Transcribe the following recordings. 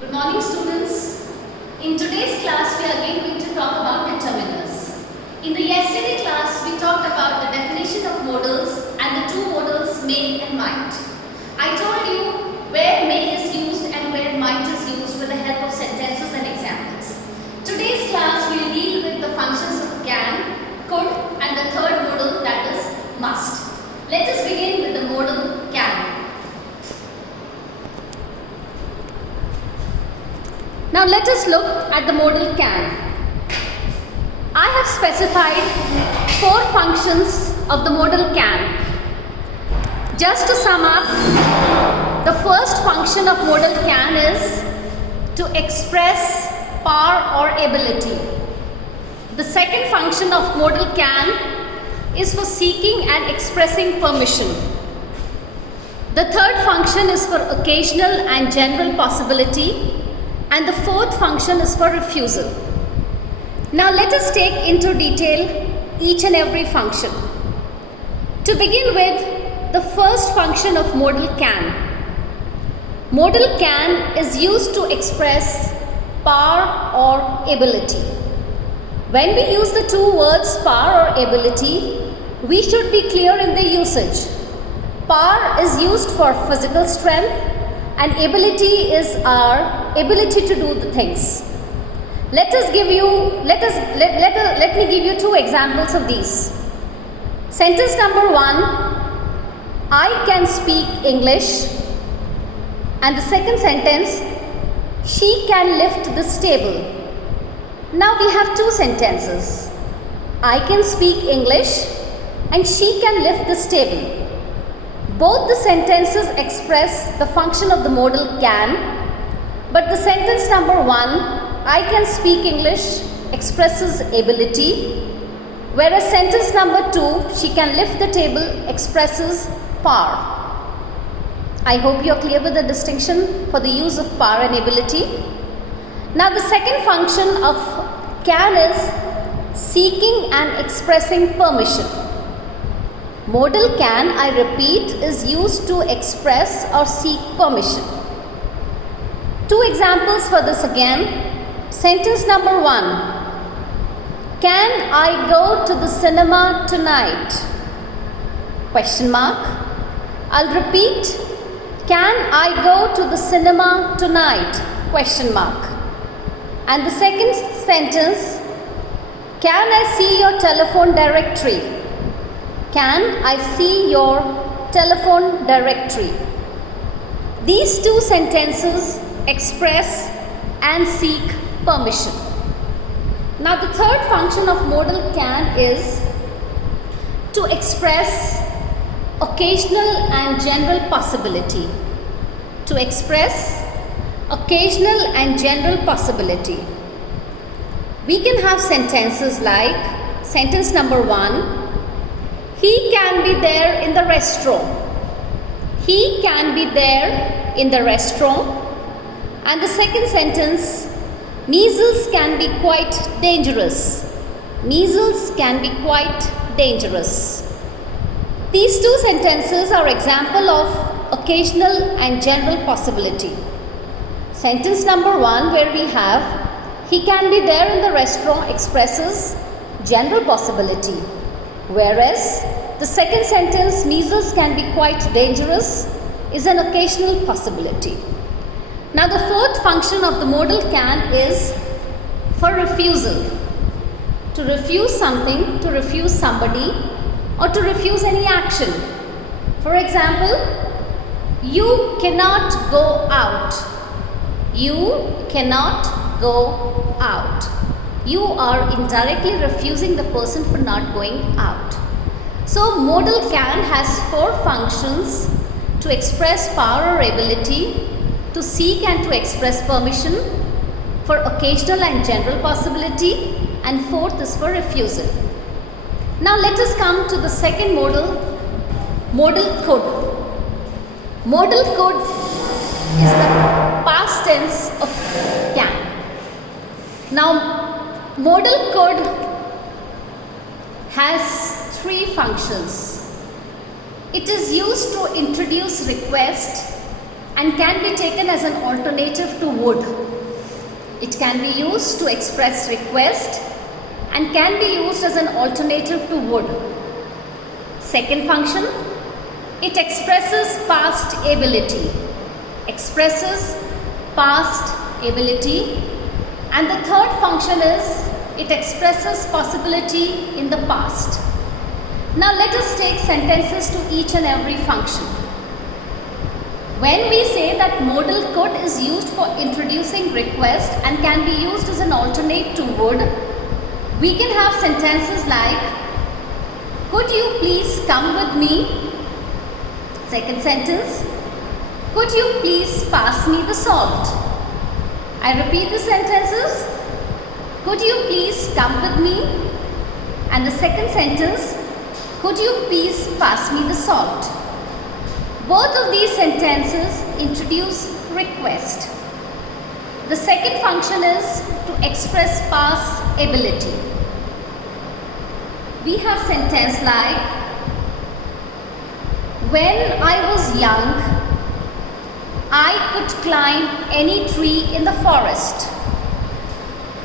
Good morning, students. In today's class, we are again going to talk about determiners. In the yesterday class, we talked about the definition of modals and the two modals may and might. I told you where may is used and where might is used with the help of sentences and examples. Today's class will deal with the functions of can, could and the third modal, that is must. Let us begin with the modal can. Now let us look at the modal can. I have specified 4 functions of the modal can. Just to sum up, the first function of modal can is to express power or ability. The second function of modal can is for seeking and expressing permission. The third function is for occasional and general possibility. And the fourth function is for refusal. Now let us take into detail each and every function. To begin with, the first function of modal can. Modal can is used to express power or ability. When we use the two words power or ability, we should be clear in the usage. Power is used for physical strength, and ability is our ability to do the things. Let me give you 2 examples of these. Sentence number 1, I can speak English. And the second sentence, she can lift this table. Now we have 2 sentences. I can speak English and she can lift this table. Both the sentences express the function of the modal can, but the sentence number 1, I can speak English, expresses ability, whereas sentence number 2, she can lift the table, expresses power. I hope you are clear with the distinction for the use of power and ability. Now the second function of can is seeking and expressing permission. Modal can, I repeat, is used to express or seek permission. 2 examples for this again. Sentence number 1. Can I go to the cinema tonight? Question mark. I'll repeat. Can I go to the cinema tonight? Question mark. And the second sentence. Can I see your telephone directory? Can I see your telephone directory? These 2 sentences express and seek permission. Now the third function of modal can is to express occasional and general possibility. To express occasional and general possibility. We can have sentences like sentence number 1, he can be there in the restroom. He can be there in the restroom. And the second sentence, measles can be quite dangerous. Measles can be quite dangerous. These 2 sentences are example of occasional and general possibility. Sentence number 1, where we have he can be there in the restroom, expresses general possibility. Whereas the second sentence, measles can be quite dangerous, is an occasional possibility. Now the fourth function of the modal can is for refusal. To refuse something, to refuse somebody, or to refuse any action. For example, you cannot go out. You cannot go out. You are indirectly refusing the person for not going out. So modal can has 4 functions: to express power or ability, to seek and to express permission, for occasional and general possibility, and fourth is for refusal. Now let us come to the second modal, modal could. Modal could is the past tense of can. Now modal could has 3 functions. It is used to introduce request, and can be taken as an alternative to would. It can be used to express request and can be used as an alternative to would. Second function, it expresses past ability. Expresses past ability. And the third function is it expresses possibility in the past. Now let us take sentences to each and every function. When we say that modal could is used for introducing request and can be used as an alternate to would, we can have sentences like, could you please come with me? Second sentence, could you please pass me the salt? I repeat the sentences, could you please come with me? And the second sentence, could you please pass me the salt? Both of these sentences introduce request. The second function is to express past ability. We have sentence like, when I was young, I could climb any tree in the forest.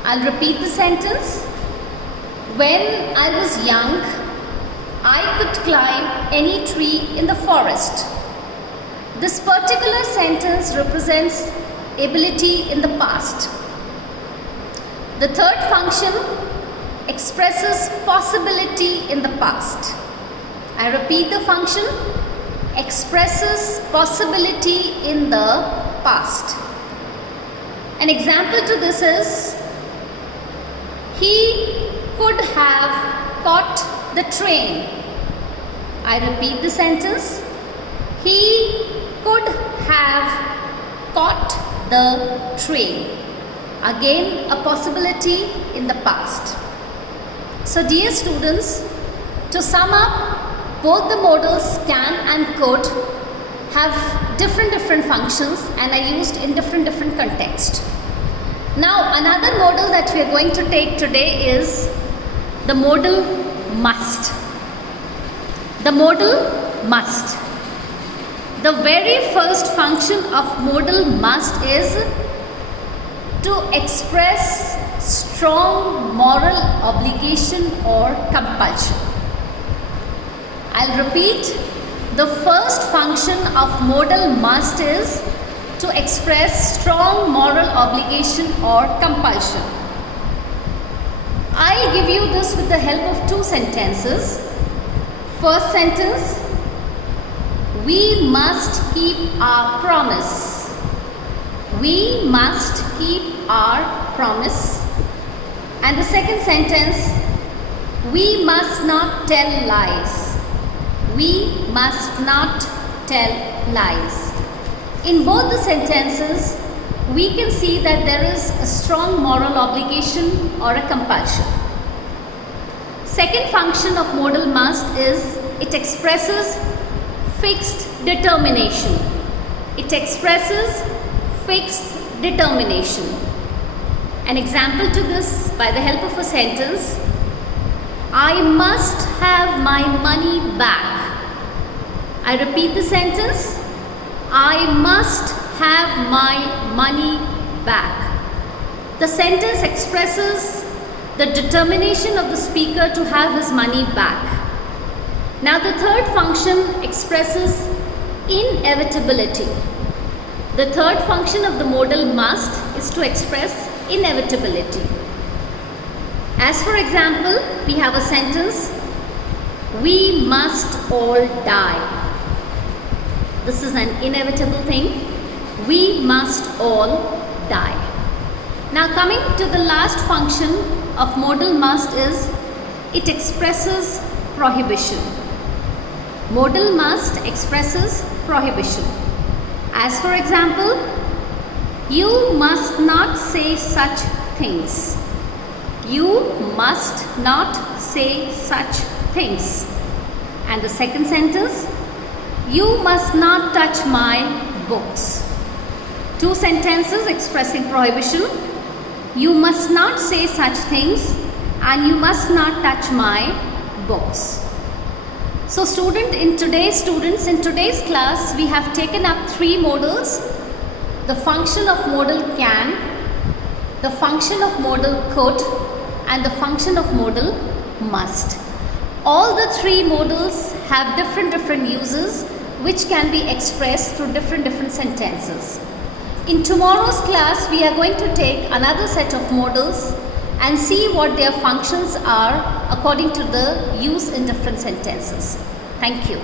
I'll repeat the sentence. When I was young, I could climb any tree in the forest. This particular sentence represents ability in the past. The third function expresses possibility in the past. I repeat the function, expresses possibility in the past. An example to this is, he could have caught the train. I repeat the sentence, he could have caught the train. Again, a possibility in the past. So dear students, to sum up, both the modals can and could have different functions and are used in different contexts. Now another modal that we are going to take today is the modal must. The modal must. The very first function of modal must is to express strong moral obligation or compulsion. I'll repeat, the first function of modal must is to express strong moral obligation or compulsion. I'll give you this with the help of two sentences. First sentence, we must keep our promise. We must keep our promise. And the second sentence, we must not tell lies. We must not tell lies. In both the sentences, we can see that there is a strong moral obligation or a compulsion. Second function of modal must is it expresses fixed determination. It expresses fixed determination. An example to this by the help of a sentence, I must have my money back. I repeat the sentence, I must have my money back. The sentence expresses the determination of the speaker to have his money back. Now the third function expresses inevitability. The third function of the modal must is to express inevitability. As for example, we have a sentence, we must all die. This is an inevitable thing. We must all die. Now coming to the last function of modal must is it expresses prohibition. Modal must expresses prohibition. As for example, you must not say such things. You must not say such things. And the second sentence, you must not touch my books. Two sentences expressing prohibition. You must not say such things and you must not touch my books. So in today's class we have taken up three modals: the function of modal can, the function of modal could, and the function of modal must. All the three modals have different uses which can be expressed through different sentences. In tomorrow's class we are going to take another set of modals and see what their functions are according to the use in different sentences. Thank you.